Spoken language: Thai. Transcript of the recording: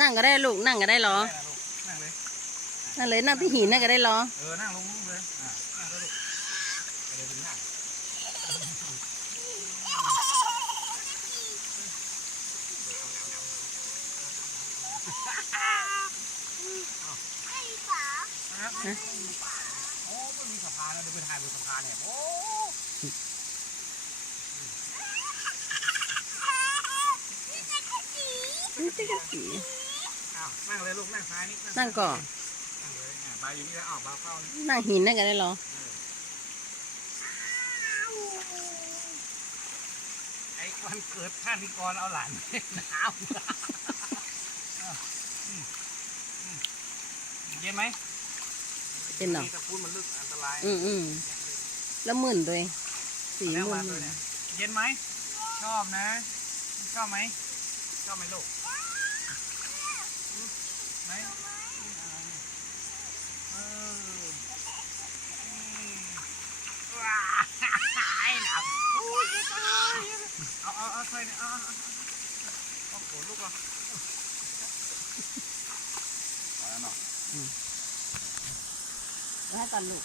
นั่งก็ได้ลูกนั่งก็ได้เหรอ นั่งเลย นั่งเลยนั่งที่หินนั่งก็ได้เหรอ นั่งลงเลยนั่งเลยลูกไปเลยถึงนั่งโอ้ก็มีสะพานนะเดี๋ยวไปถ่ายบนสะพานเนี่ยโอ้นี่จะกระสี นั่งเลยลูกนั่งซ้ายนี่ นั่งก่อน นั่งเลยใบอยู่นี่แล้วใบเข้านี่ นั่งหินนั่งก็ได้เหรอ ไอ้วันเกิดท่านนิกรเอาหลานหนาวเย็นไหม เป็นเหรอ ตะปูนมันลึกอันตราย แล้วหมื่นด้วยสีห แล้ว มื่ มาน เลยเนี่ยเย็นไหมชอบนะชอบไหมชอบไหมลูกไหมว้าไอ้หนาวเอาใส่เนี่ยเอาโขนลูกเหรอเอาแล้วเนาะ ให้ตันลูก